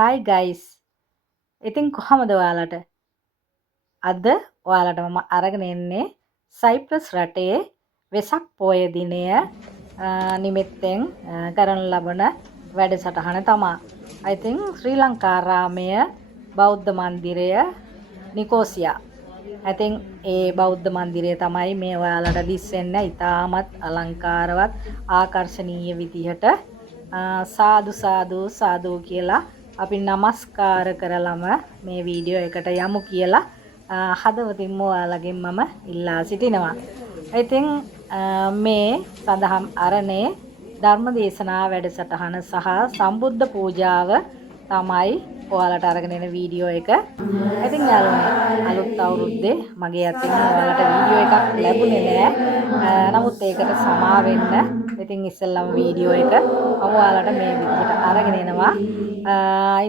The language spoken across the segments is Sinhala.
Hi guys. ඉතින් කොහමද ඔයාලට? අද ඔයාලට මම අරගෙන එන්නේ සයිප්‍රස් රටේ වෙසක් පොය දිනය නිමිත්තෙන් කරන ලබන වැඩසටහන තමා. I think ශ්‍රී ලංකාරාමය බෞද්ධ මන්දිරය නිකෝසියා. I think ඒ බෞද්ධ මන්දිරය තමයි මේ ඔයාලට දිස්වෙන්න ඉතාමත් අලංකාරවත් ආකර්ශනීය විදිහට සාදු සාදු සාදු කියලා අපි නමස්කාර කරලම මේ වීඩියෝ එකට යමු කියලා හදවතින්ම ඔයාලගෙන් මම ඉල්ලා සිටිනවා. ඉතින් මේ සඳහම් අරණේ ධර්ම දේශනා වැඩසටහන සහ සම්බුද්ධ පූජාව තමයි ඔයාලට අරගෙන එන වීඩියෝ එක. ඉතින් යාළුවනේ අලුත් අවුරුද්දේ මගේ අතින් ඔයාලට වීඩියෝ එකක් ලැබුණේ නෑ. නමුත් ඒකට සමා වෙන්න ඉතින් ඉස්සෙල්ලම වීඩියෝ එක මම ඔයාලට මේ විදිහට අරගෙන එනවා.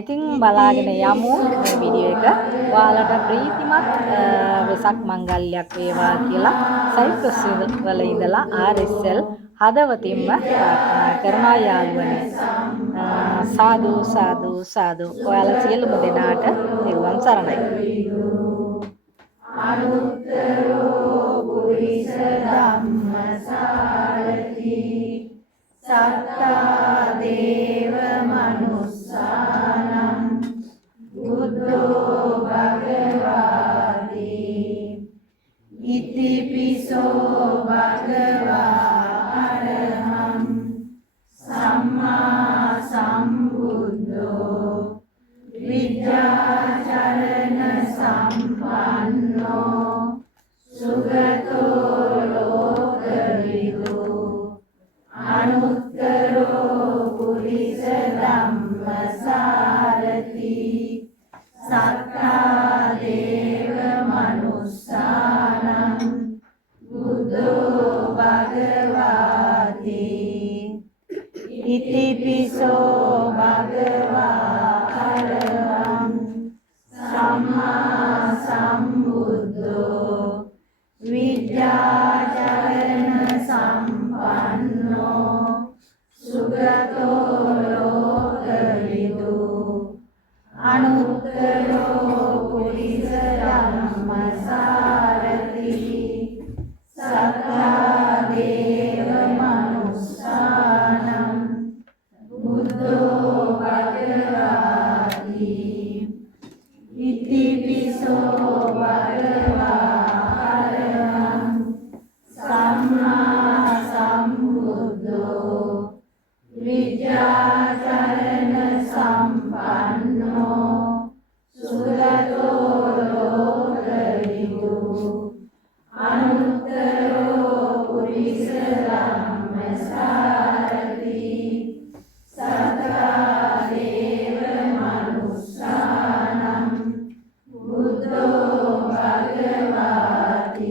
ඉතින් බලාගෙන යමු මේ වීඩියෝ එක. ඔයාලට ප්‍රීතිමත් වෙසක් මංගල්‍යයක් වේවා කියලා සයිප්‍රස් වල ඉඳලා RSL හදවතින්ම ප්‍රාර්ථනා කරනවා යාළුවනේ. සාදු සාදු සාදු. ඔයාලා සියලුම දෙනාට නිර්වන් සරණයි. අනුත්තරෝ පුරිස ධම්මසාරති සත්තා දේව මනුස්සානම් බුද්ධෝ භගවාති ඉතිපිසෝ භගවා අරහං සම්මා සම්බුද්ධෝ විද්‍යාචරණ සම්පන්නෝ සුගතෝ ලෝකවිදු අනුත්තරෝ පුරිස ධම්මසාරති සත්තා දේව මනුස්සානම් බුද්ධෝ භගවාති ඉතිපිසෝ භගවා අරහං සම්මා සම්බුද්ධෝ විද්‍යාචරණ සම්පන්නෝ සුගතෝ ලෝකවිදු අනුත්තරෝ පුරිස ධම්මසාරති සත්තා දේව මනුස්සානම් බුද්ධෝ භගවාති ඉතිපිසෝ භගවා අරහං සම්මා සම්බුද්ධෝ විද්‍යාචරණ සම්පන්නෝ සුගතෝ ලෝකවිදු අනුත්තරෝ පුරිස ධම්මසාරති සත්තා දේව මනුස්සානම් බුද්ධෝ භගවාති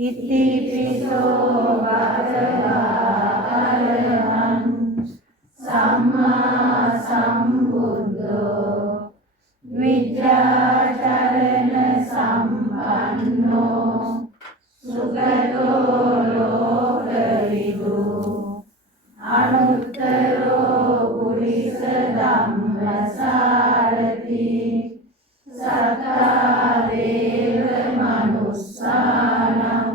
ඉතිපිසෝ භගවා අරහං සම්මා සම්බුද්ධෝ විද්‍යාචරණ සම්පන්නෝ සුගතෝ ලෝකවිදු අනුත්තරෝ පුරිස ධම්මසාරති සත්තා දේව මනුස්සානම්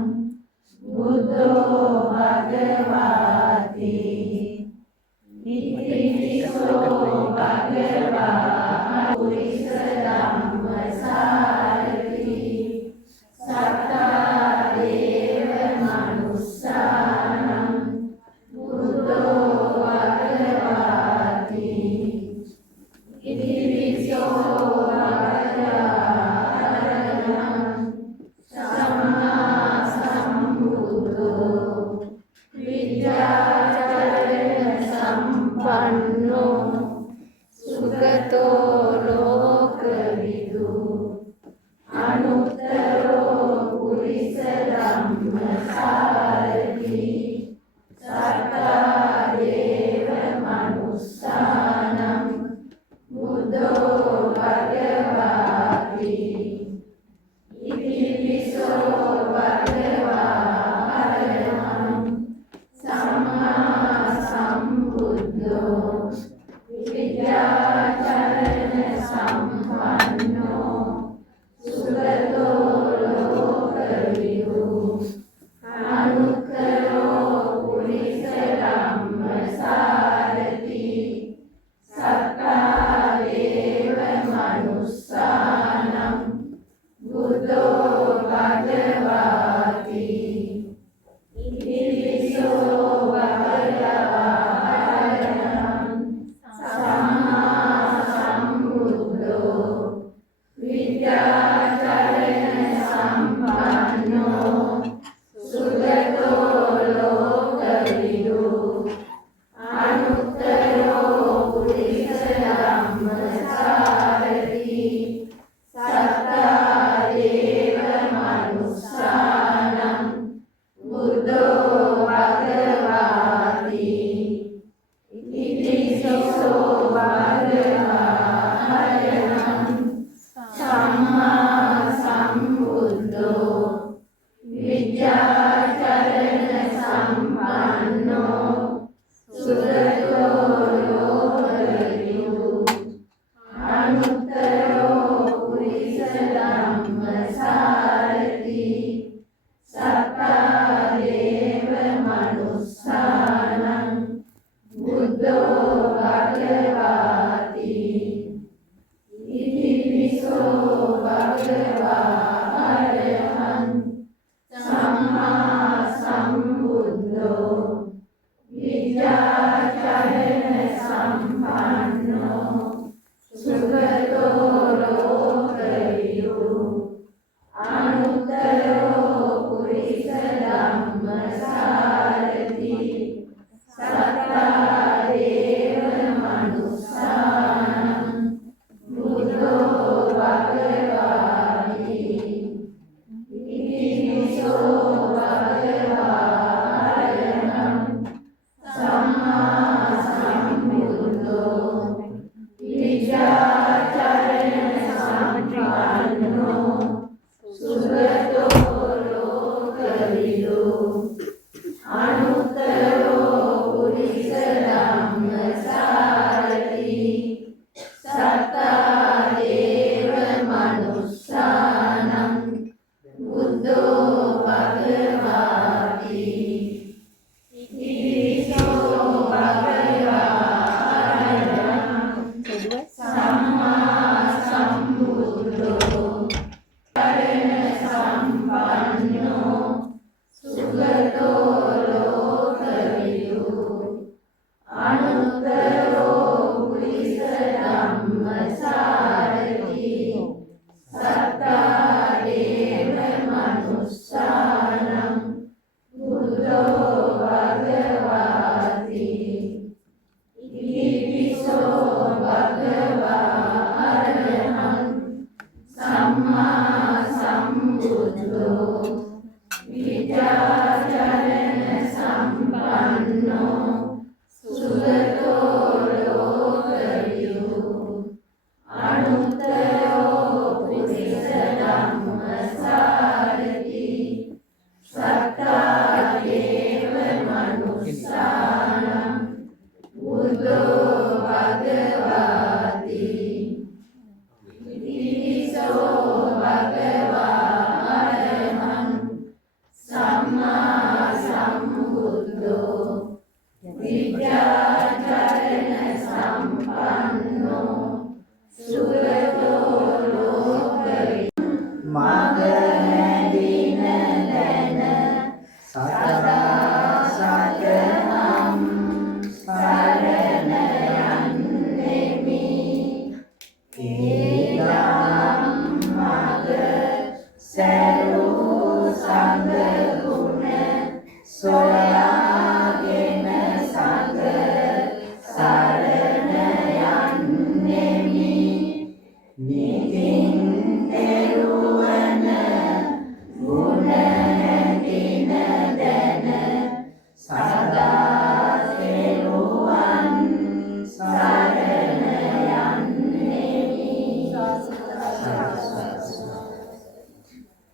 බුද්ධෝ භගවාති ඉතිපිසෝ භගවා පුරිස ධම්මසාරති සත්තා දේව මනුස්සානම් බුද්ධෝ භගවාති ඉතිපිසෝ භගවා අරහං සම්මා සම්බුද්ධෝ විද්‍යාචරණ සම්පන්නෝ සුගතෝ ලෝකවිදු අනුත්තරෝ පුරිස ධම්මසාරති සත්තා දේව මනුස්සානම් බුද්ධෝ භගවාති ඉතිපිසෝ භගවා අරහං සම්මා සම්බුද්ධෝ විද්‍යා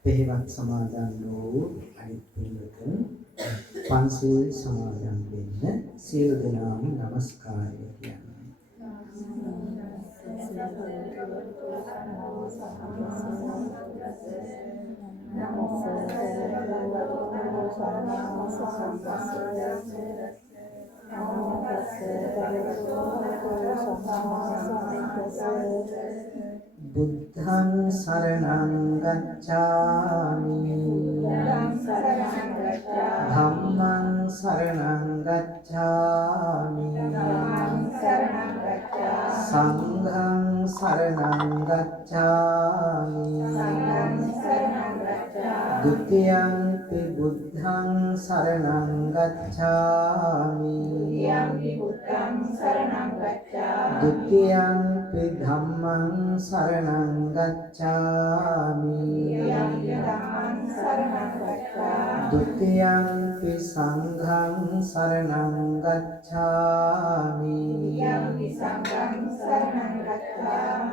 පෙරවත් සමාදන් වූ අනිත් පින්වතුන් පන්සිල් සමාදන් වෙන්න සියලු දෙනාම নমස්කාරය කියන්නේ. බුද්ධං සරණං ගච්ඡාමි ධම්මං සරණං ගච්ඡාමි සංඝං සරණං ගච්ඡාමි ဒုတိယံ පි බුද්ධං සරණං ගච්ඡාමි ဒုတိယံ පි ධම්මං සරණං ගච්ඡාමි ဒုတိယံ පි සංඝං සරණං ගච්ඡාමි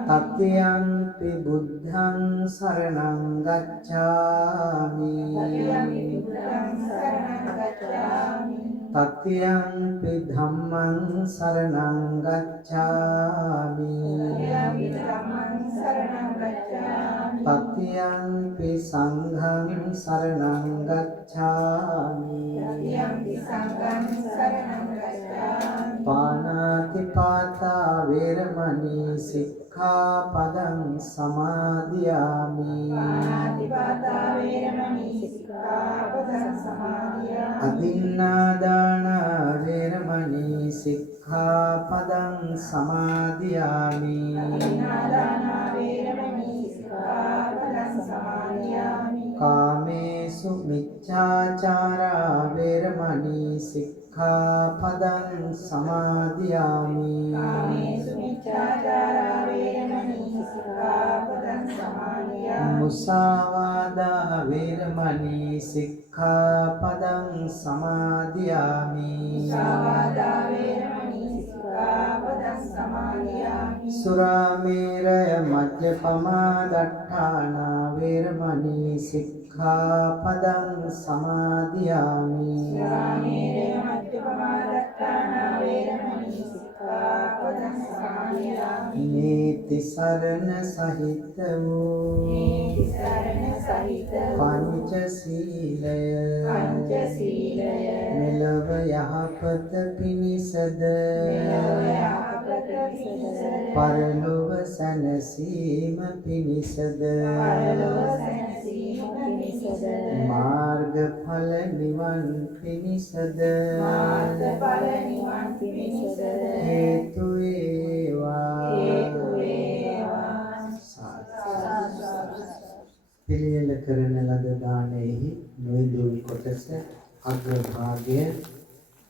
တတိယံ පි බුද්ධං සරණං ගච්ඡාමි တတိယံ පි ධම්මං සරණං ගච්ඡාමි တတိယံ පි සංඝං සරණං ගච්ඡාමි පාණාති පාතා වේරමණී සික්ඛාපදං සමාදියාමි අදින්නාදාන වේරමණී සික්ඛාපදං සමාදියාමි කාමේසු මිච්ඡාචාරා වේරමණී සික්ඛාපදං සමාදියාමි මුසාවාදා වේරමණී සික්ඛාපදං සමාදියාමි සුරාමේරය මජ්ජපමා දට්ඨානා වේරමණී සික්ඛාපදං සමාදියාමි නීති සරණ සහිත වූ පංචශීලය මෙලව යහපත පිණිසද පරලොව සැනසීම පිණිසද මාර්ගඵල නිවන් පිණිසද හේතු වේවා පිළියෙල කරන ලද දානයෙහි නොයදුල් කොටස අග්‍රභාගය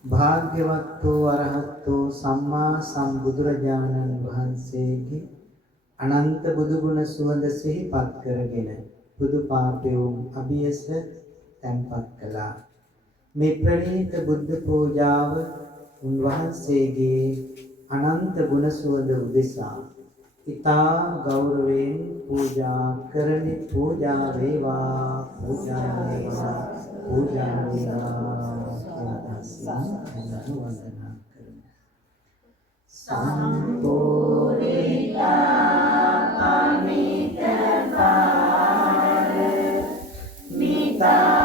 භාග්‍යවත් වූ අරහත් වූ සම්මා සම්බුදුරජාණන් වහන්සේගේ අනන්ත බුදු ගුණ සුවඳ සිහිපත් කරගෙන බුදු පාපයෝම් අභියස තැන්පත් කළා. මේ ප්‍රණීත බුද්ධ පූජාව උන්වහන්සේගේ අනන්ත ගුණ සුවඳ උදෙසා ඉතා ගෞරවයෙන් පූජා කරමි. පූජා වේවා, පූජා වේවා, පූජා වේවා කියලා වන්දනා කරමු. සම්පූර්ණා අමිතපාර මිතා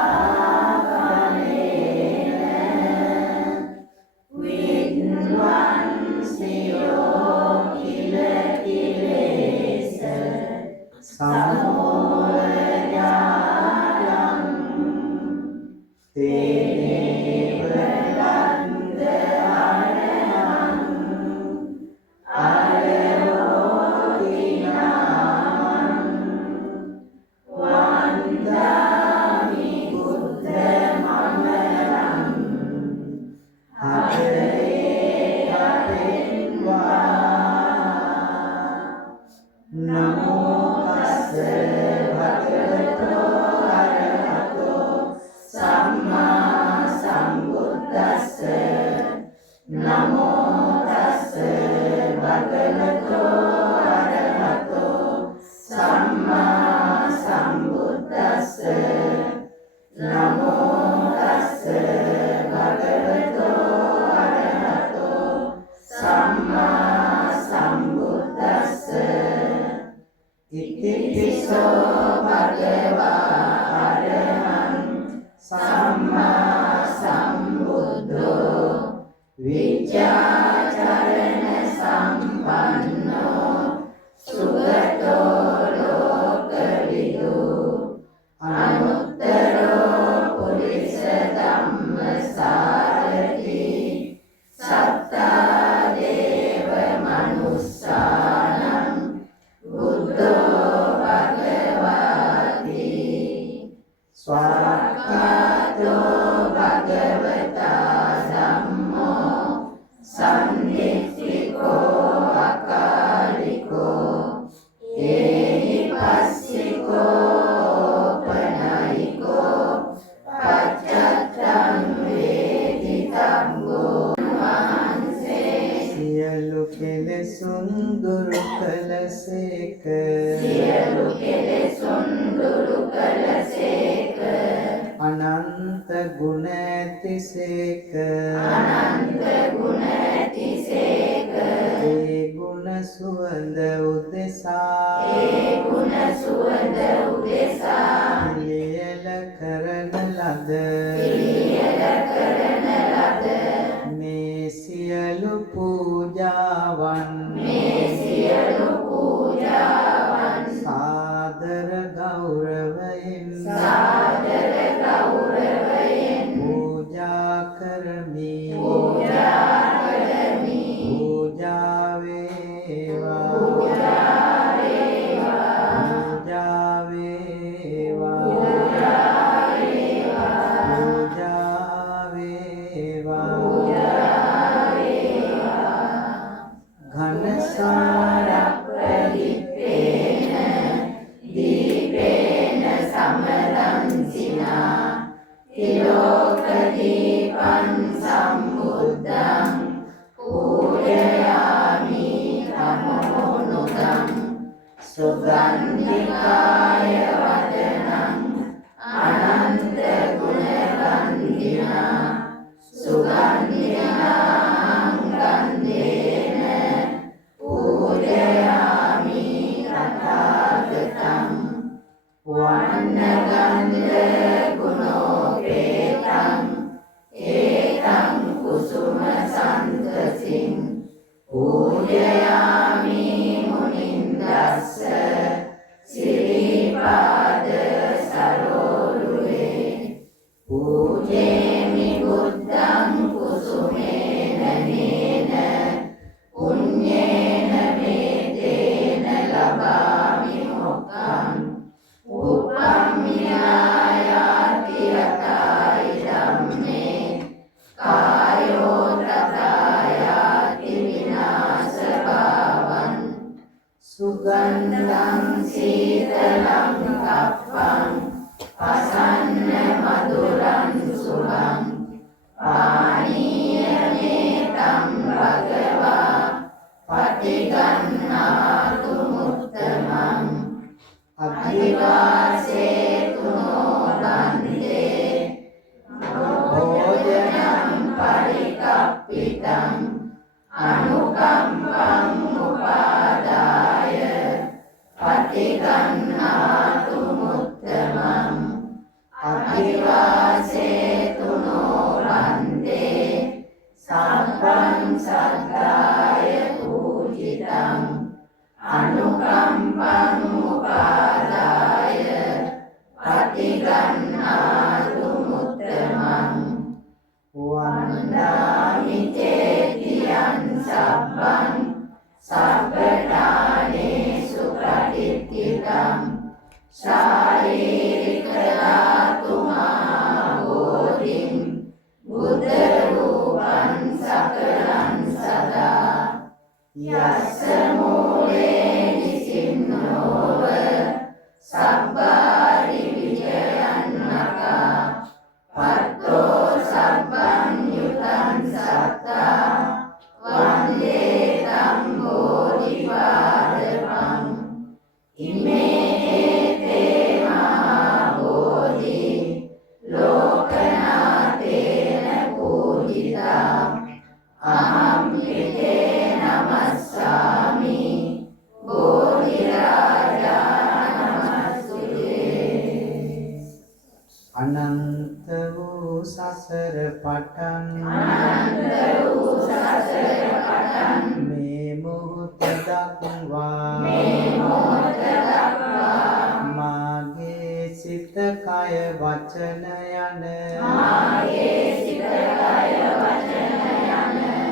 අනන්ත ගුණ ඇතිසේක ඒ ගුණ සුවඳ උදෙසා පිළියෙල කරන ලද මේ සියලු පූජාවන් සාදර ගෞරවයෙන් පූජා කරමි. පූජා වේවා, පූජා වේවා, ඝනසාර සුගන්ධිකාය වදනං අනන්ත ගුණ ගන්ධිනා සුගන්ධිනාං ගන්ධේන පූජයාමි තථාගතං වන්න ගන්ධ ගුණෝපේතං ඒතං කුසුම සන්තසින් පූජයාමි මුනින්දස්ස සිරී सुगन्धं शीतलं कप्पं प्रसन्नमधुरं शुभं पानीयमेतं भगवा पतिगन्नातुमुत्तमम् अभिवासेतु नो वन्दे भोजनं परिकल्पितम् अनुकम्पम् उपादाय पतिगन्नातुमुत्तमम् अभिवासेतु नो वन्दे सब्बं सद्दाय पूजितम् अनुकम्पम् उपादाय पतिगन्नातुमुत्तमम् वन्दामि चेतियं सब्बं सर्वदानेषु प्रतिष्ठितं शारीरिकधातुमाबोधिं बुद्धरूपं सकलं सदा यस्य मूले निसिन्नोव सब्बारि विजयन्नका पत्तो सब्बं युतं सत्ता वन्दे तं बोधिपादपम् इमे ते महाबोधि लोकनाथेन पूजिता अहं विदे नमस्सामि बोधिराजा नमस्तुते අනන්ත වූ සසර පටන් මේ මොහොත දක්වා මාගේ සිත කය වචන යන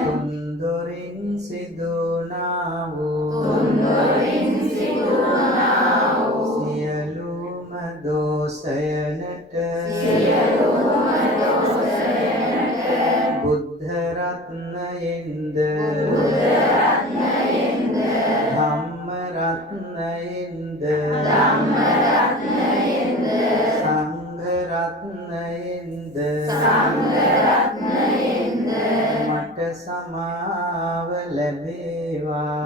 තුන්දොරින් සිදුනා වූ සියලුම දෝෂයනට බුද්ධ රත්නයෙන්ද ධම්ම රත්නයෙන්ද සංඝ රත්නයෙන්ද මට සමාව ලැබේවා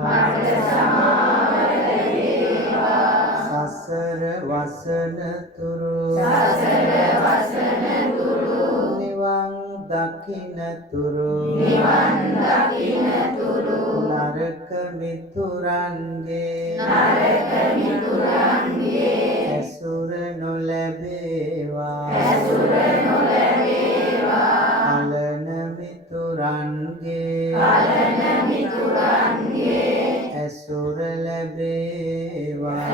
සසර වසන තුරු නිවන් දකින්න තුරු නරක මිතුරන්ගේ ඇසුර නොලැබේවා අලන මිතුරන්ගේ ඇසුර ලැබේවා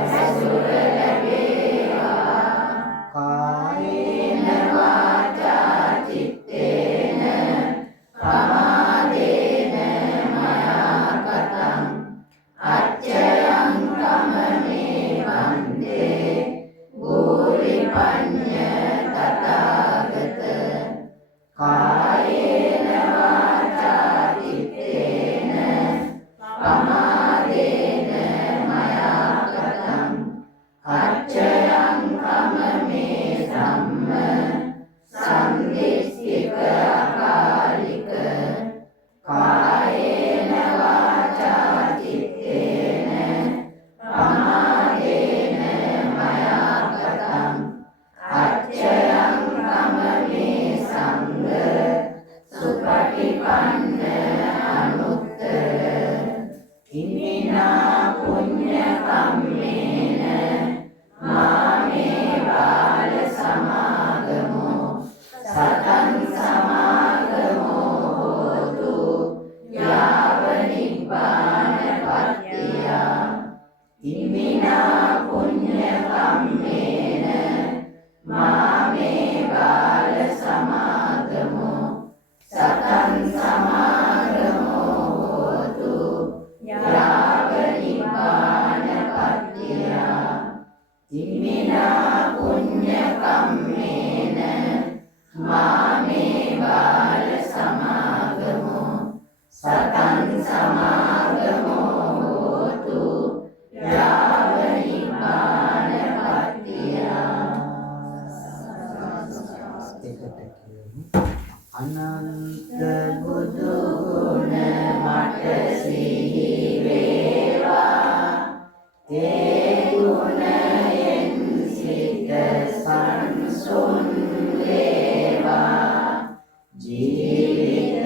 කායේන වාචා චිත්තේන ප්‍රමාදේන මයා කතං අච්චයං කමනේ වන්දේ භූරි පඤ්ඤ තථාගත කායේන වාචා චිත්තේන ප්‍රමාදේන මයා කතං අච්චයං කමනේ ධම්ම සංදිස්තික අකාලික කායේන වාචා චිත්තේන ප්‍රමාදේන මයා කතං අච්චයං කමනේ සංඝ සුපටිපන්න අනුත්තර ඉමිනා පුඤ්ඤ කම්මේන මාමේ බාල සමාගමෝ සතං සමාගමෝ හෝතු යාව නිබ්බාන පත්තිය ඉමිනා පුඤ්ඤ කම්මේන මාමේ බාල සමාගමෝ සතං සමාගමෝ හෝතු යාව නිබ්බාන පත්තිය ඉමිනා පුඤ්ඤ කම්මේන මාමේ බාල සමාගමෝ සතං සමාගමෝ හෝතු ඒ ගුණයෙන් සිත සංසුන් වේවා ජීවිතයට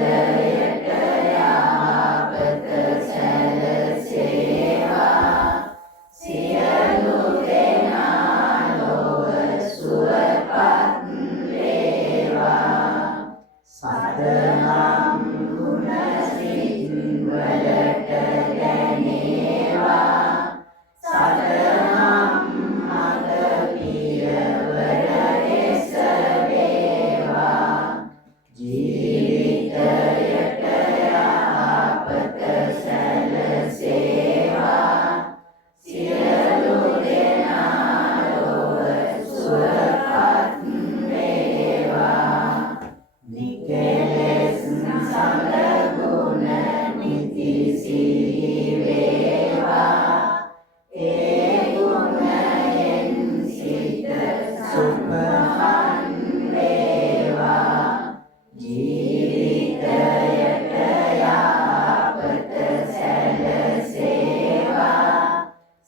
යහපත සැලසේවා සියලු දෙනා ලොව සුවපත් වේවා සතරම් ගුණ සිත් වලට දැනේවා සතරම් මඟ පියවර එස වේවා ජීවිතයට යහපත සැලසේවා සියලු දෙනා ලොව සුවපත් වේවා නිකලෙස් සඟුණ නිති සිහි වේවා ඒ ගුණයෙන් සිත සුඛන් වේවා ජීවිතයට යහපත සැලසේවා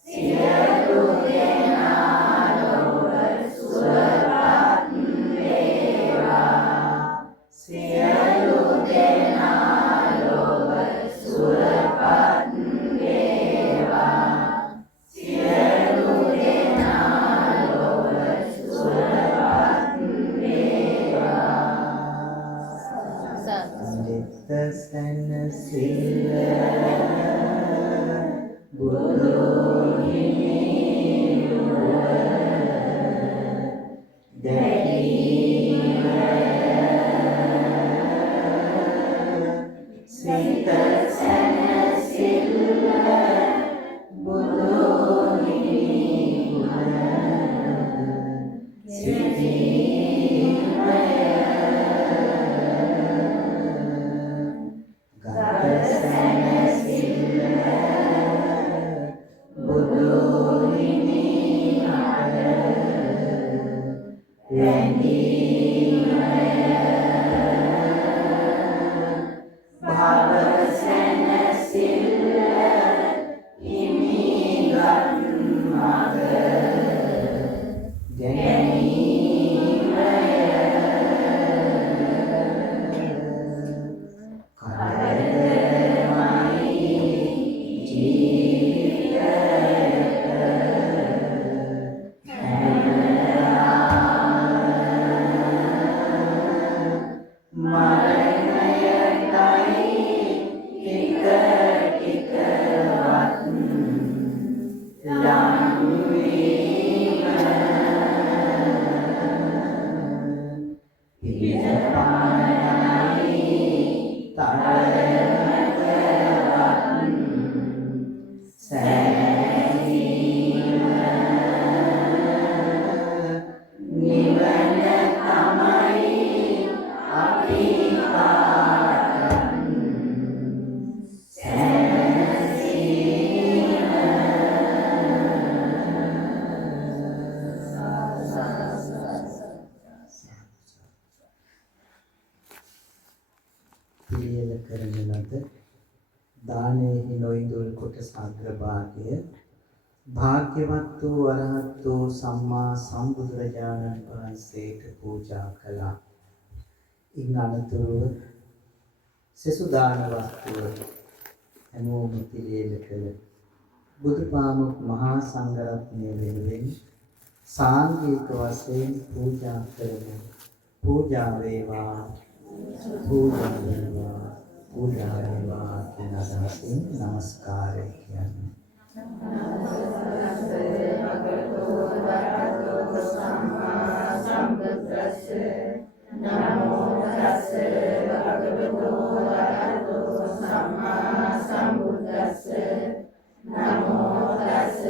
සියලු දෙනා ලොව සුවපත් වේවා සියලු දෙනා ලොව සුවපත් වේවා සියලු දෙනා ලොව සුවපත් වේවා අනිත්‍ය සැනසෙල්ල බුදු සිත සැනසෙල්ල බුදු පිළියෙල කරන ලද දානයෙහි නොඉඳුල් කොටස අග්‍රභාගය භාග්‍යවත් වූ අරහත් වූ සම්මා සම්බුදුරජාණන් වහන්සේට පූජා කළා. ඉන් අනතුරුව සෙසු දාන වස්තුව හැමෝම පිළියෙල කළ බුදුපාමුක් මහා සංඝරත්නය වෙනුවෙන් සාංගික වශයෙන් පූජා කරමු. පූජා වේවා පූජා වේවා පූජා වේවා කියන අදහසින් නමස්කාරය කියන්නේ. නමෝ තස්ස භගවතෝ වරහතෝ සම්මා සම්බුද්දස්ස නමෝ තස්ස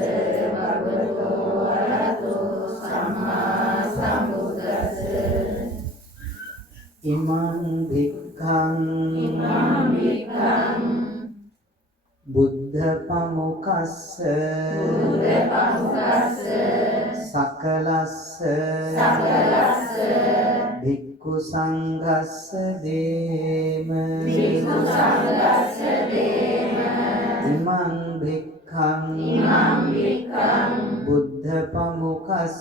භගවතෝ වරහතෝ සම්මා සම්බුද්දස්ස ඉමං වික්ඛං බුද්ධ පමුකස්ස සකලස්ස භික්ඛු සංඝස්ස දේම ඉමං භික්ඛං ඉමං වික්ඛං බුද්ධ පමුඛස්ස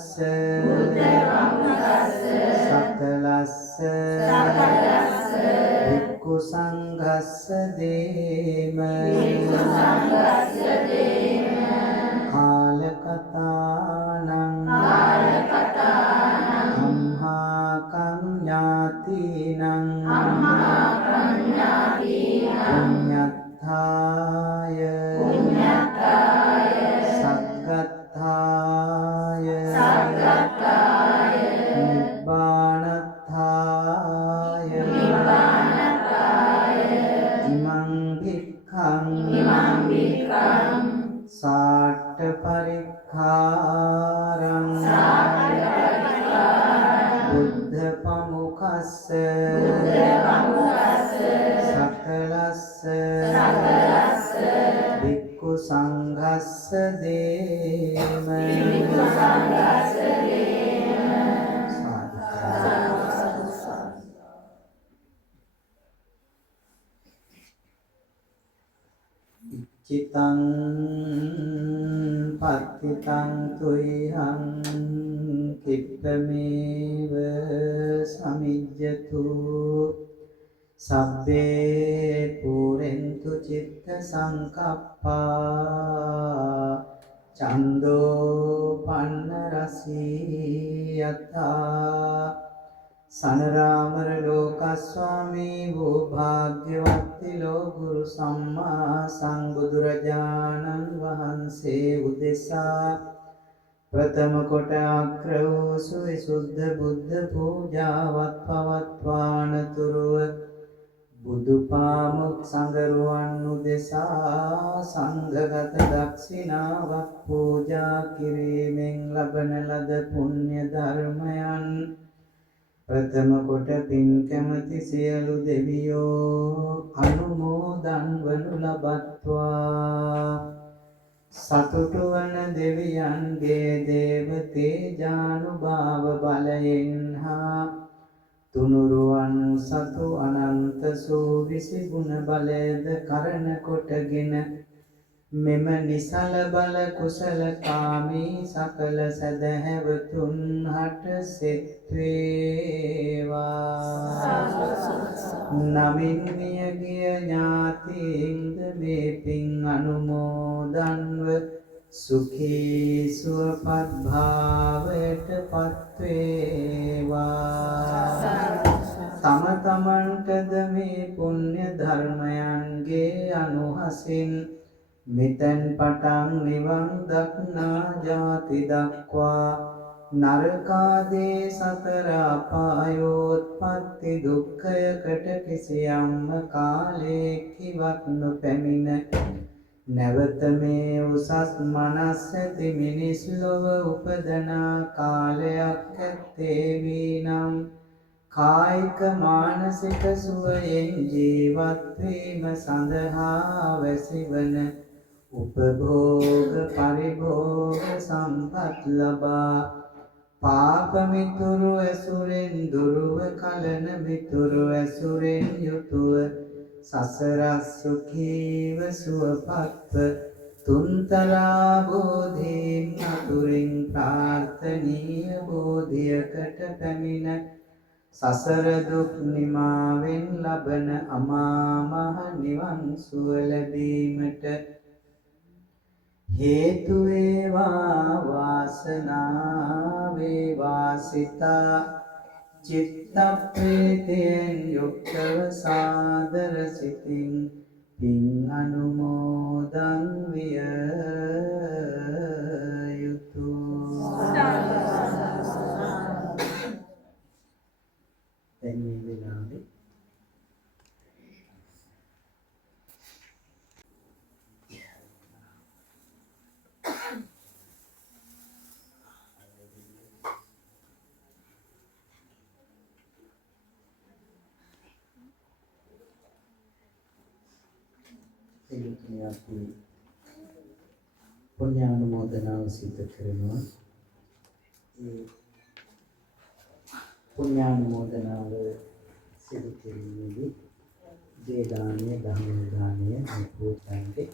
බුද්ධ පමුඛස්ස සකලස්ස සකලස්ස භික්ඛු සංඝස්ස දේම වික්ඛු සංඝස්ස දේම කාලකතානං කාලකතානං අම්හා කඤ්ඤාතිනං අම්මා කඤ්ඤාතිනං පුඤ්ඤත්ථාය පුඤ්ඤතාය සග්ගත්ථාය සග්ගතාය නිබ්බානත්ථාය නිබ්බානතාය ඉමං භික්ඛං ඉමං වික්ඛං සාට්ඨ පරික්ඛාරං බුද්ධ පමුඛස්ස සකලස්ස භික්ඛු සංඝස්ස දේම චිතං පත්තිතං තුයං කිප්පමේව සමිජ්ජතු සබ්බේ පුරෙන්තු චිත්ත සංකප්පා චන්தோ පන්න රසී යතා සනරාමර ලෝකස්වාමී වූ භාග්‍යවත්ති ලෝ ගුරු සම්මා සම්බුදුරජාණන් වහන්සේ උදෙසා ප්‍රථම කොට අග්‍ර වූ සුවිසුද්ධ බුද්ධ පූජාවත් පවත්වානතුරුව බුදුපාමුක් සංගරුවන් උදෙසා සංඝගත දක්ෂිනාවක් පූජා කිරීමෙන් ලබන ලද පුණ්‍ය ධර්මයන් ප්‍රථම කොට පින් කැමති සියලු දෙවියෝ අනුමෝදන් වනු ලබත්වා සතුටු වන දෙවියන්ගේ දේව තේජානුභාව බලයෙන් හා තුනුරුවන් සතු අනන්ත සූවිසි ගුණ බලයද කරණ කොටගෙන මෙම නිසල බල කුසල කාමී සකල සදහැවතුන් හට සෙත් වේවා නමින් මියගිය ඥාතීන්ද මේ පින් අනුමෝදන්ව සුඛී සුවපත් භාවයට පත් වේවා තම තමන්ටද මේ පුණ්‍ය ධර්මයන්ගේ අනුහසින් මෙතෙන් පටන් නිවන් දක්නා ජාති දක්වා නරකාදී සතර අපායෝත්පත්ති දුක්ඛයකට කිසියම්ම කාලයකිවත් නොපැමිණ නැවත මේ උසස් මනස් ඇති මිනිස් ලොව උපදනා කාලයක් ඇත්තේ වීනම් කායික මානසික සුවයෙන් ජීවත් වීම සඳහා වැසිවන උපභෝග පරිභෝග සම්පත් ලබා පාප මිතුරු ඇසුරෙන් දුරුව කලන මිතුරු ඇසුරෙන් යුතුව සසර සුඛීව සුවපත්ව තුන්තරා බෝධීන් අතුරින් ප්‍රාර්ථනීය බෝධියකට පැමිණ සසර දුක් නිමාවෙන් ලබන අමා මහ නිවන් සුව ලැබීමට හේතු වේවා වාසනාව වේවා සිතා චිත්ත ප්‍රීතියෙන් යුක්තව සාදර සිතින් පින් අනුමෝදන් විය යුතුය. දැන් මේ වෙලාවේ එළිතුනේ අපි පුණ්‍යානුමෝදනාව සිදු කරනවා. ඒ පුණ්‍යානුමෝදනාව සිදු කිරීමේදී දේ දානය, ධම්ම දානය, පූජාන්ති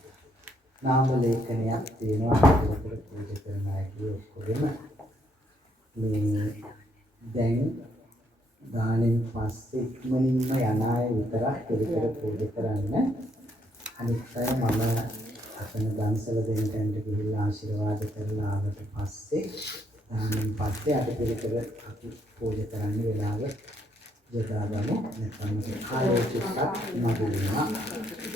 නාම ලේඛනයක් තියෙනවා අපිට පූජා කරන අයගේ ඔක්කොගෙම මේ දැන් දානෙන් පස්සේ ඉක්මනින්ම යන අය විතරක් පෙරකර පූජා කරන්න අනිත් අය මම අතන දන්සල දෙන්න තැනට ගිහිල්ලා ආශිර්වාද කරලා ආවට පස්සේ දානෙන් පස්සේ අට පෙරකර අපි පූජා කරන්න වෙලාව යොදාගමු නැත්නම් කාලය චුට්ටක් නගිනවා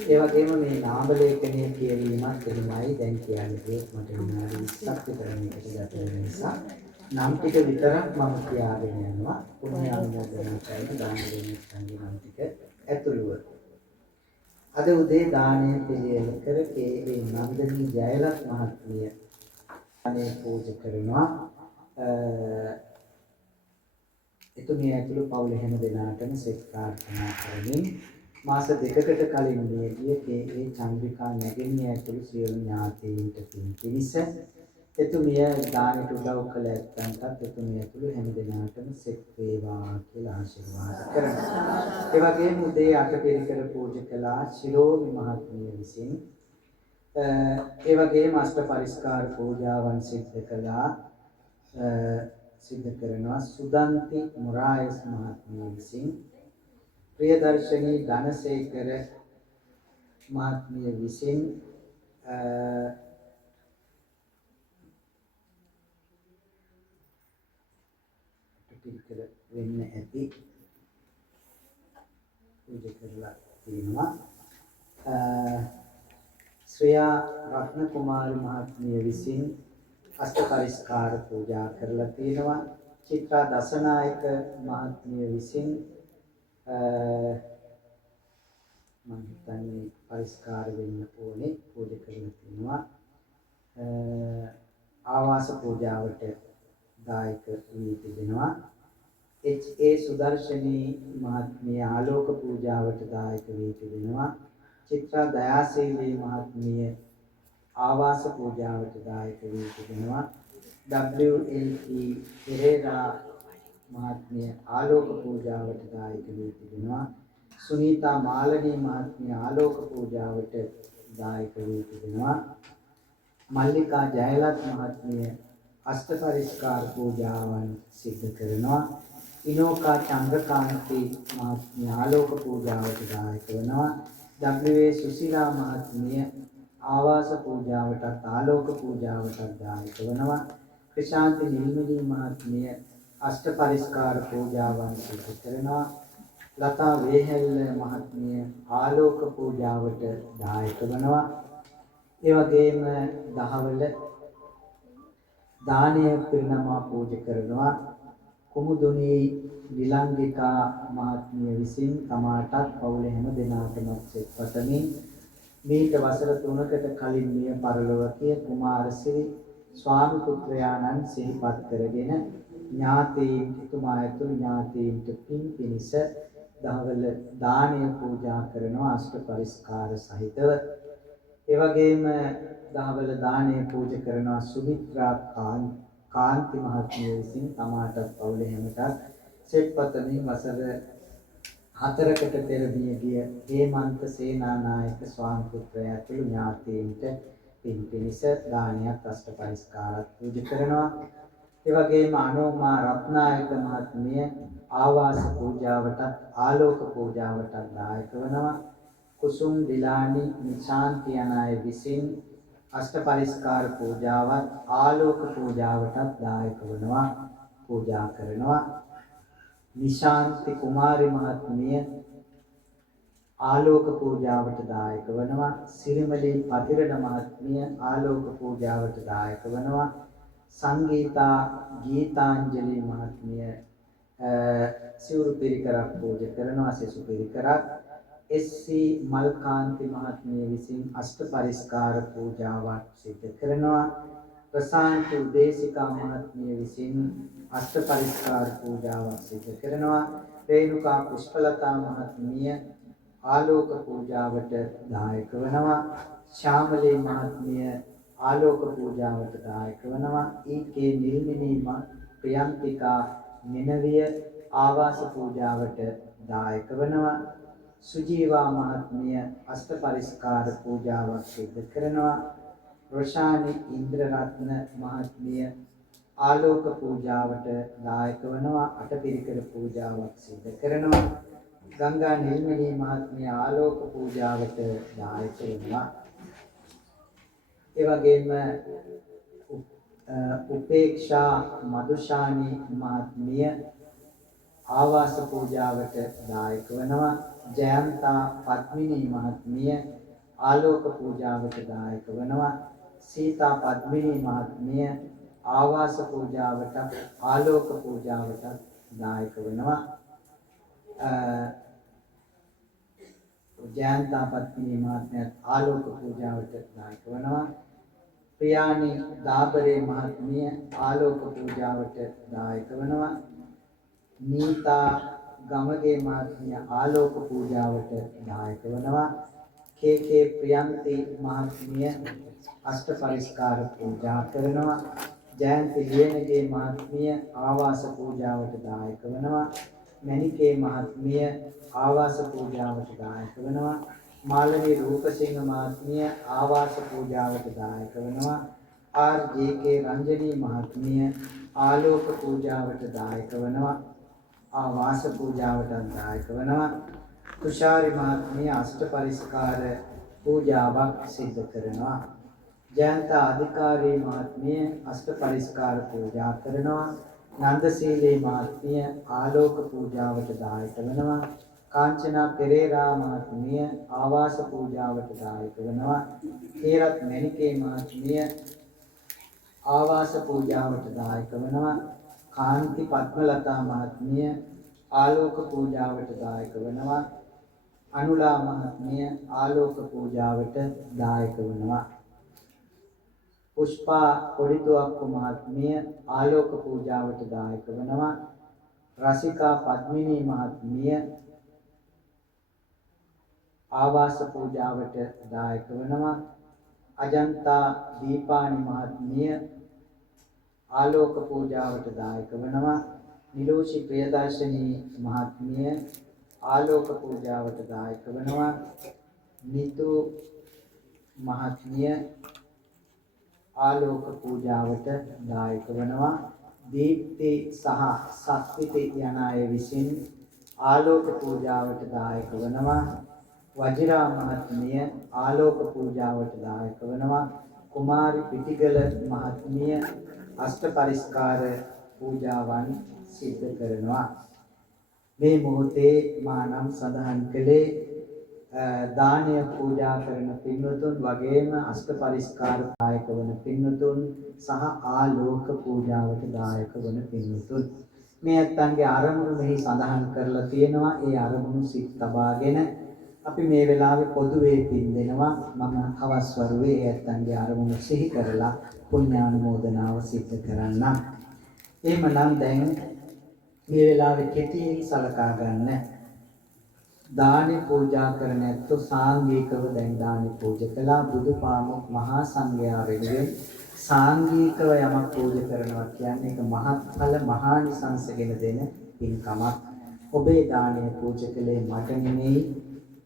ඒ වගේම මේ නාම ලේඛනයේ කියවීමත් එහෙමයි දැන් කියන්නේ මට විනාඩි 20ක් විතර මේකට ගත වෙන නිසා නම් ටික විතරක් මම කියාගෙන යනවා පුණ්‍යානුමෝදනා කරන දාන දෙන සංගීනම් ටික ඇතුළුව අද උදේ දානය පිළියෙල කර කේ නන්දනී ජයලත් මහත්මිය අනේ පූජා කරනවා එතුමිය ඇතුළු පවුල හැම දෙනාටම සෙත් ප්‍රාර්ථනා කරමින් මාස දෙකකට කලින් මියගිය කේ චන්ද්‍රිකා නැගෙනිය ඇතුළු සියලු ඥාතීන්ට පින් පිණිස එතුමිය දානට උදව් කළ ඇත්තන්ටත් එතුමිය ඇතුළු හැම දෙනාටම සෙත් වේවා කියලා ආශිර්වාද කරනවා. ඒ වගේම උදේ අටපිරිකර පූජා කළා ශිරෝමි මහත්මිය විසින් ඒ වගේම අෂ්ට පරිස්කාර පූජාවන් සිද්ධ කළා සිද්ධ කරනවා සුදන්ති මොරායස් මහත්මිය විසින් ප්‍රියදර්ශනී ධනසේකර මහත්මිය විසින් පිළිකර වෙන්න ඇති පූජා කරලා තියෙනවා ශ්‍රේයා රත්න කුමාරි මහත්මිය විසින් අෂ්ට පරිස්කාර පූජා කරලා තියෙනවා චිත්‍රා දසනායක මහත්මිය විසින් මම හිතන්නේ පරිස්කාර වෙන්න ඕනේ පූජා කරලා තියෙනවා ආවාස පූජාවට දායක වී තිබෙනවා ඒ සුදර්ශනී මහත්මිය ආලෝක පූජාවට දායක වී තිබෙනවා චිත්‍රා දයාසේවී මහත්මිය ආවාස පූජාවට දායක වී තිබෙනවා WLE පෙරේරා මහත්මිය ආලෝක පූජාවට දායක වී තිබෙනවා සුනීතා මාලනී මහත්මිය ආලෝක පූජාවට දායක වී තිබෙනවා මල්ලිකා ජයලත් මහත්මිය අෂ්ට පරිස්කාර පූජාවන් සිද්ධ කරනවා ඉනෝකා චන්ද්‍රකාන්ති මහත්මිය ආලෝක පූජාවට දායක වෙනවා WA සුශීලා මහත්මිය ආවාස පූජාවටත් ආලෝක පූජාවටත් දායක වෙනවා ක්‍රිෂාන්ති නිල්මිනී මහත්මිය අෂ්ට පරිස්කාර පූජාවන් සිදු කරනවා ලතා වේහෙල්ල මහත්මිය ආලෝක පූජාවට දායක වෙනවා ඒ වගේම දහවල දානය පිරිනමා පූජා කරනවා කුමුදුනී විලංගිකා මහත්මිය විසින් තමාටත් පවුල හැම දෙනාටම සෙත් පතමින් මේක වසර 3කට කලින් මිය පරලොවකේ කුමාරසිරි ස්වාමි පුත්‍රයාණන් සිහිපත් කරගෙන ඥාතීන් එතුමා ඇතුළු ඥාතීන්ට පින් පිණිස දහවල දානය පූජා කරනවා අෂ්ට පරිස්කාර සහිතව ඒ වගේම දහවල දානය පූජා කරනවා සුමිත්‍රා කාන්ති මහත්මිය විසින් තමාටත් පවුල හැමටත් සෙත් පතමින් වසර 4කට පෙර ගිය හේමන්ත සේනානායක ස්වාමි පුත්‍රයා ඇතුළු ඥාතීන්ට පින් පිණිස දානයක් අෂ්ට පරිස්කාරත් පූජා කරනවා ඒ වගේම අනෝමා රත්නායක මහත්මිය ආවාස පූජාවටත් ආලෝක පූජාවටත් දායක වෙනවා කුසුම් දිලානි නිශාන්ති යන අය විසින් අෂ්ට පරිස්කාර පූජාවත් ආලෝක පූජාවටත් දායක වෙනවා පූජා කරනවා නිශාන්ති කුමාරි මහත්මිය ආලෝක පූජාවට දායක වෙනවා සිරිමලී පතිරණ මහත්මිය ආලෝක පූජාවට දායක වෙනවා සංගීතා ගීතාංජලි මහත්මිය සිවුරු පිරිකරක් පූජා කරනවා සෙසු පිරිකරක් එස්.සී. මල්කාන්ති මහත්මිය විසින් අෂ්ට පරිස්කාර පූජාවක් සිදු කරනවා ප්‍රසාන්ති උදේසිකා මහත්මිය විසින් අෂ්ට පරිස්කාර පූජාවක් සිදු කරනවා රේණුකා පුෂ්පලතා මහත්මිය ආලෝක පූජාවට දායක වෙනවා ශාමලී මහත්මිය ආලෝක පූජාවට දායක වෙනවා ඊ.කේ. නිල්මිනී ප්‍රියන්තිකා මෙනවිය ආවාස පූජාවට දායක වෙනවා සුජීවා මහත්මිය අෂ්ට පරිස්කාර පූජාවක් සිදු කරනවා රොෂානි ඉන්ද්‍රරත්න මහත්මිය ආලෝක පූජාවට දායක වෙනවා. අටපිරිකර පූජාවක් සිදු කරනවා. ගංගා නිල්මණී මහත්මිය ආලෝක පූජාවට දායක වෙනවා. ඒ වගේම උපේක්ෂා මදුෂානි මහත්මිය ආවාස පූජාවට දායක වෙනවා. ජයන්තා පද්මිනී මහත්මිය ආලෝක පූජාවට දායක වෙනවා. සීතා පද්මිනී මහත්මිය ආවාස පූජාවට ආලෝක පූජාවට දායක වෙනවා. ජයන්තා පද්මිනී මහත්මිය ආලෝක පූජාවට දායක වෙනවා. ප්‍රියානි දාබරේ මහත්මිය ආලෝක පූජාවට දායක වෙනවා. නීතා ගමගේ මහත්මිය ආලෝක පූජාවට දායක වෙනවා. කේ ප්‍රියන්ති මහත්මිය අෂ්ට පරිස්කාර පූජා කරනවා. ජයන්ති ලියනගේ මහත්මිය ආවාස පූජාවට දායක වෙනවා. මණිකේ මහත්මිය ආවාස පූජාවට දායක වෙනවා. මාළවී රූපසිංහ මහත්මිය ආවාස පූජාවට දායක වෙනවා. ආර්.ජේ.කේ රංජනී මහත්මිය ආලෝක පූජාවට දායක වෙනවා. ආවාස පූජාවට දායක වෙනවා. කුෂාරි මහත්මිය අෂ්ට පරිස්කාර පූජාවක් සිදු කරනවා. ජයන්ත අධිකාරී මහත්මිය අෂ්ට පරිස්කාර පූජා කරනවා. නන්දසීලී මහත්මිය ආලෝක පූජාවට දායක වෙනවා. කාංචනා පෙරේරා මහත්මිය ආවාස පූජාවට දායක වෙනවා. හේරත් මණිකේ මහත්මිය ආවාස පූජාවට දායක වෙනවා. කාන්ති පද්මලතා මහත්මිය ආලෝක පූජාවට දායක වෙනවා. අනුලා මහත්මිය ආලෝක පූජාවට දායක වෙනවා. පුෂ්පා කොඩිතුවක්කු මහත්මිය ආලෝක පූජාවට දායක වෙනවා. රසිකා පද්මිනී මහත්මිය ආවාස පූජාවට දායක වෙනවා. අජන්තා දීපානි මහත්මිය ආලෝක පූජාවට දායක වෙනවා. නිලෝෂි ප්‍රියදර්ශනී මහත්මිය ආලෝක පූජාවට දායක වෙනවා. නිතු මහත්මිය ආලෝක පූජාවට දායක වෙනවා. දීප්ති සහ සත්විති යන අය විසින් ආලෝක පූජාවට දායක වෙනවා. වජිරා මහත්මිය ආලෝක පූජාවට දායක වෙනවා. කුමාරි පිටිගල මහත්මිය අෂ්ට පරිස්කාර පූජාවන් සිද්ධ කරනවා. මේ මොහොතේ මා නම් සඳහන් කළේ දානය පූජා කරන පින්වතුන් වගේම අෂ්ට පරිස්කාර දායක වන පින්වතුන් සහ ආලෝක පූජාවට දායක වන පින්වතුන් මේ ඇත්තන්ගේ අරමුණු මෙහි සඳහන් කරලා තියෙනවා. ඒ අරමුණු සිත් තබාගෙන අපි මේ වෙලාවේ පොදුවේ පින් දෙනවා. මම හවස් වරුවේ ඒ ඇත්තන්ගේ අරමුණු සිහි කරලා පුණ්‍යානුමෝදනාව සිද්ධ කරන්නම්. එහෙමනම් දැන් මේ වෙලාවේ කෙටියෙන් සලකා ගන්න. දානි පූජා කරන ඇත්තෝ සාංගිකව දැන් දානි පූජා කළා. බුදුපාමුක් මහා සංඝයා වෙනුවෙන් සාංගිකව යමක් පූජා කරනවා කියන්නේ ඒක මහත්ඵල මහානිසංසගෙන දෙන පින්කමක්. ඔබේ දානය පූජා කළේ මට නෙමෙයි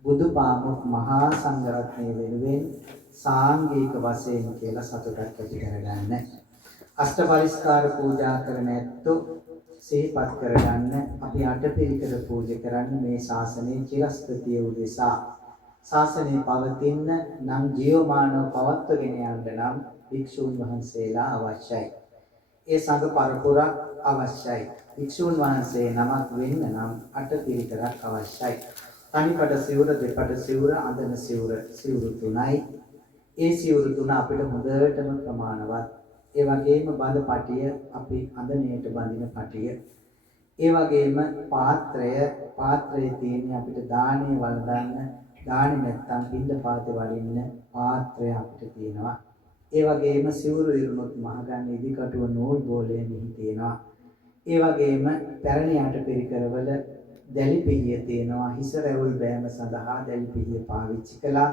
බුදුපාමුක් මහා සංඝරත්නය වෙනුවෙන් සාංගික වශයෙන් කියලා සතුටක් ඇති කරගන්න. අෂ්ට පරිස්කාර පූජා කරන ඇත්තෝ සිහිපත් කරගන්න. අපි අටපිරිකර පූජා කරන්නේ මේ ශාසනයේ චිරස්ථිතිය උදෙසා. ශාසනය පවතින නම් ජීවමානව පවත්වගෙන යන්න නම් භික්ෂූන් වහන්සේලා අවශ්‍යයි. ඒ සංඝ පරපුරක් අවශ්‍යයි. භික්ෂූන් වහන්සේ නමක් වෙන්න නම් අටපිරිකරක් අවශ්‍යයි. තනිපට සිවුර, දෙපට සිවුර, අඳන සිවුරු තුනයි. ඒ සිවුරු තුන අපිට හොඳටම ප්‍රමාණවත්. ඒ වගේම බඳ පටිය අපි අඳනයට බඳින පටිය. ඒ වගේම පාත්‍රයේ තියෙන අපිට දානේ වළඳන්න, දානේ නැත්තම් පින්දපාතේ වඩින්න පාත්‍රය අපිට තියෙනවා. ඒ වගේම සිවුරු ඉරුණොත් මහගන්න ඉදිකටුව නූල් බෝලය මෙහි තියෙනවා. ඒ වගේම පැරණි අටපිරිකරවල දැලි පිහිය තියෙනවා. හිස රැවුල් බෑම සඳහා දැලි පිහිය පාවිච්චි කළා.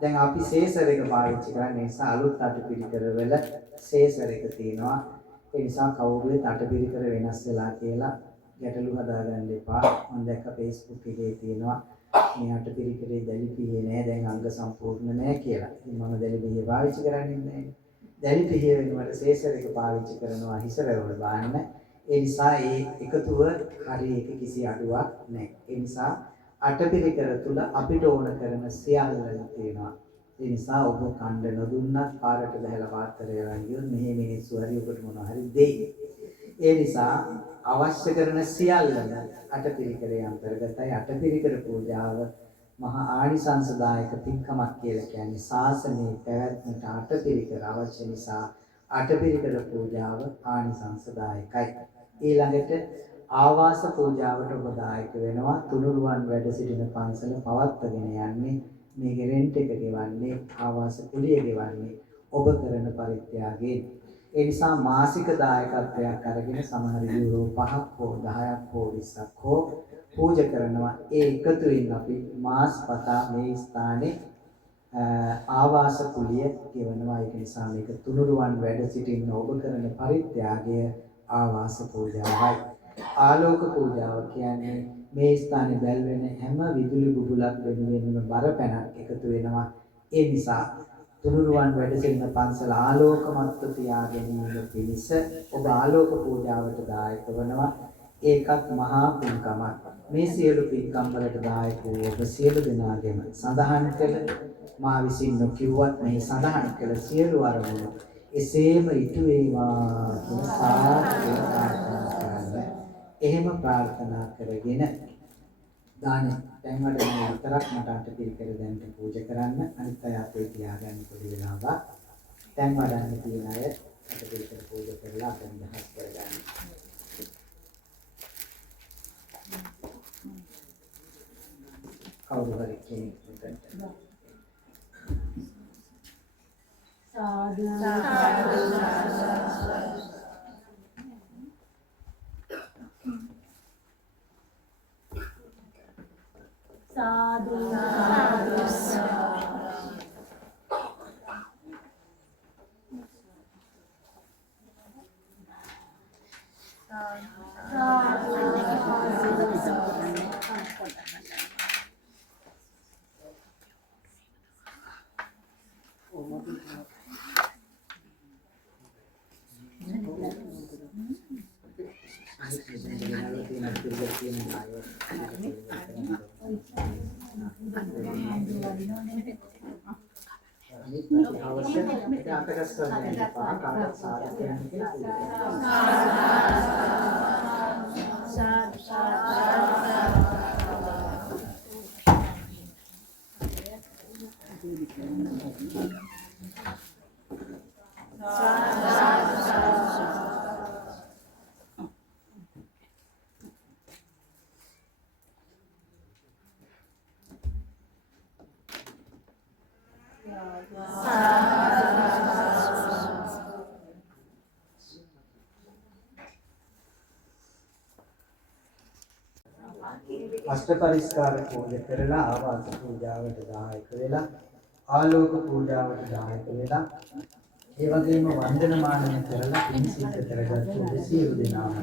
දැන් අපි සේසරයක පාවිච්චි කරන්නේ නිසා අලුත් අටපිරිකරවල සේසරයක තියෙනවා. ඒ නිසා කවුරුත් අටපිරිකර වෙනස් වෙලා කියලා ගැටලු හදාගන්න එපා. මම දැක්ක Facebook එකේ තියෙනවා මේ අටපිරිකරේ දැලිපියේ නෑ දැන් අංග සම්පූර්ණ නෑ කියලා. ඉතින් මම දැලිපියේ පාවිච්චි කරන්නේ නැහැ. දැලිපියේ වෙනුවට සේසර් එක පාවිච්චි කරනවා හිසරවල බාන්න. ඒ නිසා ඒ එකතුව හරි එක කිසි අඩුවක් නැහැ. ඒ නිසා අටපිරිකර තුල අපිට ඕන කරන සියල්ලම තියෙනවා. ඒ නිසා ඔබ කණ්ඩ නොදුන්නත් පාරට බහලා පාත්‍රය වань ගියොත් මෙහි මිනිස්සු හරි ඔබට මොනවා හරි දෙයි. ඒ නිසා අවශ්‍ය කරන සියල්ලම අටපිරිකරේ අන්තර්ගතයි. අටපිරිකර පූජාව මහා ආනිසංසදායක පින්කමක් කියලා කියන්නේ ශාසනයේ පැවැත්මට අටපිරිකර අවශ්‍ය නිසා අටපිරිකර පූජාව ආනිසංසදායකයි. ඊළඟට ආවාස පූජාවට ඔබ දායක වෙනවා. තුනුරුවන් වැඩ සිටින පන්සල පවත්වාගෙන යන්නේ මේ රෙන්ට් එක ගෙවන්නේ ආවාස කුලිය ගෙවන්නේ ඔබ කරන පරිත්‍යාගයෙන්. ඒ නිසා මාසික දායකත්වයක් අරගෙන සමහර යුරෝ 5ක් හෝ 10ක් හෝ 20ක් හෝ පූජා කරනවා. ඒ එකතුවෙන් අපි මාස්පතා මේ ස්ථානයේ ආවාස කුලිය ගෙවනවා. ඒක නිසා මේක තුනුරුවන් වැඩ සිටින ඔබ කරන පරිත්‍යාගය ආවාස පූජාවයි. ආලෝක පූජාව කියන්නේ මේ ස්ථානයේ දැල්වෙන හැම විදුලි බුබුලක් වෙනුවෙන්ම බරපැනක් එකතු වෙනවා. ඒ නිසා තුනුරුවන් වැඩ සිටින පන්සල ආලෝකමත්ව තියා ගැනීම පිණිස ඔබ ආලෝක පූජාවට දායක වෙනවා. ඒකත් මහා පින්කමක්. මේ සියලු පින්කම් වලට දායක වූ ඔබ සියලු දෙනාගේම සඳහන් කළ මා විසින් නොකියුවත් මේ සඳහන් කළ සියලු අරමුණු එසේම ඉටු වේවා කියලා සාදු ප්‍රාර්ථනා කරන්න. එහෙම ප්‍රාර්ථනා කරගෙන දාන දැන් වඩා විතරක් මට අටපිරිකර දැන් පූජා කරන්න අනිත් අය අපේ තියාගන්න පොඩි වෙලාවක්. දැන් වඩන්න තියෙන අය අටපිරිකර පූජා කරලා දැන් දහස් කරගන්න. කවුරු හරි කෙනෙක් උදේට සාදු අෂ්ටපරිස්කාර පූජා කරලා ආවාස පූජාවට දායක වෙලා ආලෝක පූජාවට දායක වෙලා ඒ වගේම වන්දනමානය කරලා පින් සිද්ධ කරගත්තු සියලු දෙනාම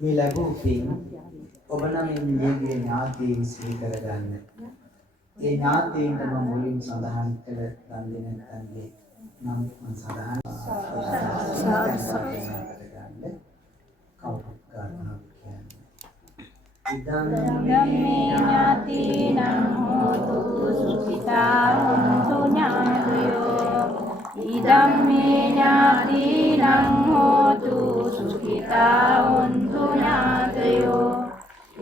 මේ ලැබූ පින් ඔබ නම් මේ ඥාතීන් සිහි කරගන්න. ඒ ඥාතීන්ට මම මුලින් සඳහන් කළ දන් දෙන තන්ගේ නම් මම සඳහන් කරගන්න. කවුරුත් ගන්නවා කියන්නේ ඉදම් ඥාතිනං හෝතු සුඛිතා හොන්තු ඥාතයෝ ඉදම් ඥාතිනං හෝතු සුඛිතා හොන්තු ඥාතයෝ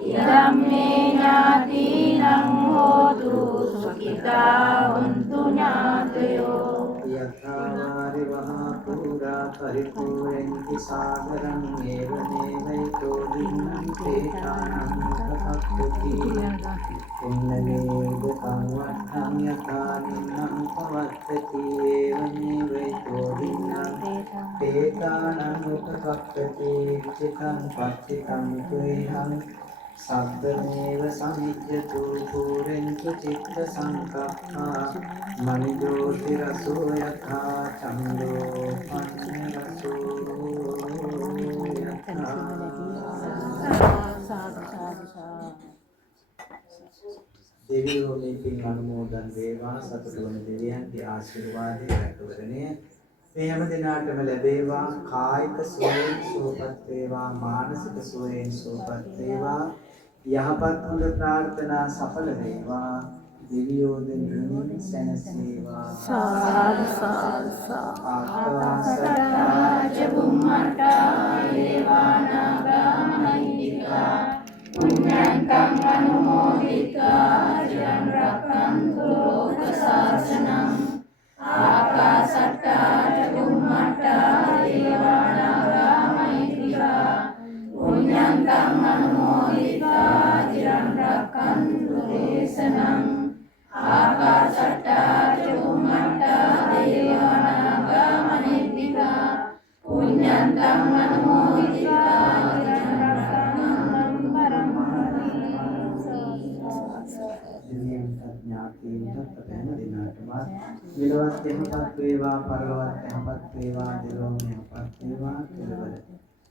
ඉදම් ඥාතිනං හෝතු සුඛිතා හොන්තු ඥාතයෝ යථාවාරි වහා පුරා පරිපූර්ණං සාගරං නේවනේවයිතෝ දින්නම් තේතානං කප්පති එන්නමේද කම්වත්තං යථානින්නම් පවත්තති ඒවනේවයිතෝ දින්නම් තේතානං උපකප්පති චිතං පච්චිකං තුයං සබ්බමේව සමිජ්ජතු පුරෙන්තු චිත්ත සංකප්පා මනිජෝති රසෝ යථා චන්දෝ පන්න රසෝ යථා විශේෂයෙන් පින් අනුමෝදන් වේවා සතුට වන දෙවියන්ගේ ආශිර්වාදය රැකවරණය මේ හැම දිනාටම ලැබේවා කායික සුවයෙන් සුවපත් වේවා මානසික සුවයෙන් සුවපත් වේවා යහපත් හොඳ ප්‍රාර්ථනා සඵල වේවා දිවියෝ දෙවියන් සැනසේවා සාදු සාදු ආකාශත්තා ච බුම්මත්තා දේවානාගා මහින්దికා පුඤ්ඤන්තං අනුමෝදිत्वा චිරන් රක්ඛන්තු ලෝක ශාසනං ආකාශත්තා ච බුම්මත්තා දේවානාගා මහින්దికා පුඤ්ඤන්තං අනුමෝදිत्वा චිරන් රක්ඛන්තු දේශනං ආකාශට්ටා චුම්මට්ටා දේවානාගා මහින්దికා පුඤ්ඤන්තං අනුමෝදිत्वा චිරං පරමහති දිව්‍යං ඥාතීන්ට ප්‍රධාන දිනාටම විලවත් යහපත් වේවා පරලොවත් යහපත් වේවා දිලොම් යහපත් වේවා කෙලවර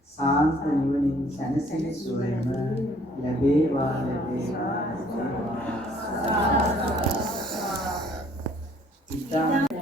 සාන්ත නිවනින් සැනසෙන සුවයම ලැබේවා ලැබේවා ඉතින්